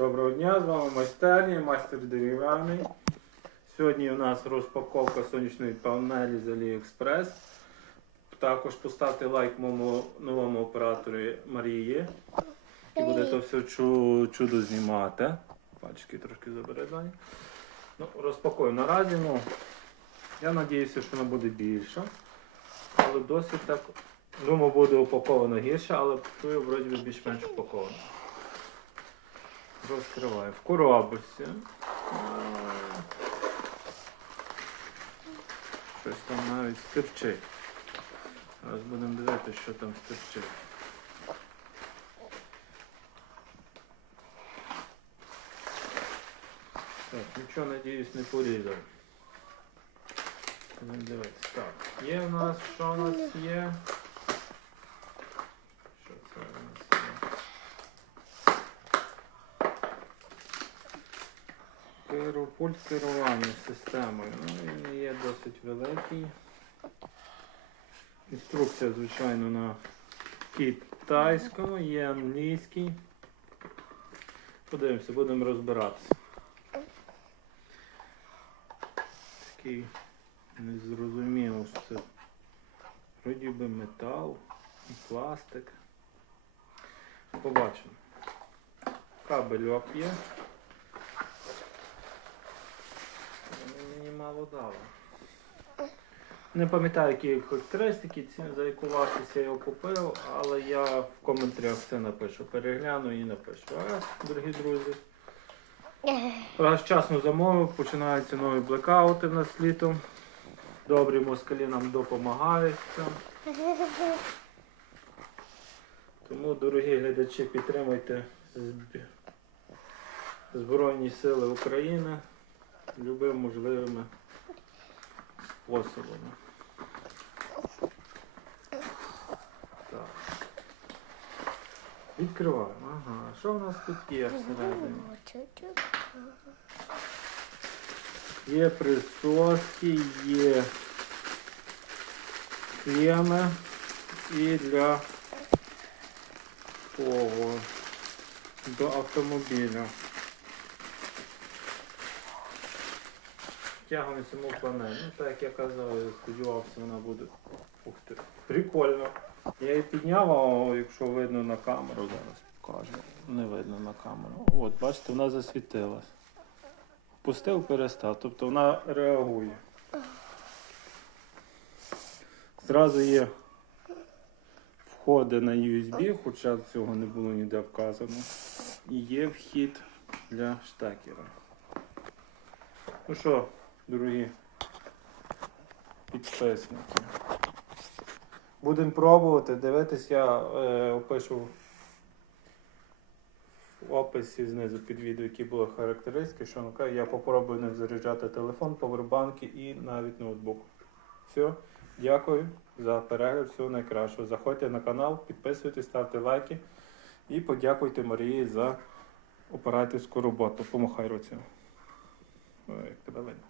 Доброго дня, з вами майстерня, майстер дерев'яний. Сьогодні у нас розпаковка сонячної панелі з AliExpress. Також поставте лайк моєму новому оператору Марії. І буде то все чу- чудо знімати. Пачки трошки забере Даня. Ну, розпакуємо наразі. Ну, я сподіваюся, що вона буде більша. Але досить так. Думаю, буде упаковано гірше, але вроді більш-менш упаковано. Розкриваю. В коробочці. Щось там навіть стирчить. Зараз будемо дивитися, що там стирчить. Так, нічого, надіюсь, не порізав. Будемо. Так, є в нас, що в нас є? Що це у нас є? Пульт керування системою. Ну, він є досить великий. Інструкція, звичайно, на китайському, є англійський. Подивимося, будемо розбиратися. Такий незрозуміло, що це вроді би метал і пластик. Побачимо. Кабельок є. Мені мало дали. Не пам'ятаю, які характеристики, за яку вартість я його купив, але я в коментарях все напишу. Перегляну і напишу. А, дорогі друзі. Раз вчасно замовив, починаються нові блекаути в нас літом. Добрі москалі нам допомагають. Тому, дорогі глядачі, підтримуйте Збройні Сили України любими можливими способами. Так. Відкриваємо. Ага. Що в нас тут є всередині? Є присоски, є клеми і для того до автомобіля. Тягуємо саму панель. Ну, так як я казав, я сподівався, вона буде. Ух ти. Прикольно. Я її підняв, а якщо видно на камеру, зараз покажу. Не видно на камеру. От, бачите, вона засвітилась. Пустив, перестав. Тобто вона реагує. Зразу є входи на USB, хоча цього не було ніде вказано. І є вхід для штекера. Ну що, дорогі підписники. Будемо пробувати. Дивитись, я е, опишу в описі знизу під відео, які були характеристики, що ну, я попробую не заряджати телефон, повербанки і навіть ноутбук. Все, дякую за перегляд, всього найкращого. Заходьте на канал, підписуйтесь, ставте лайки і подякуйте Марії за операторську роботу. Помахай руці. Як тебе видно.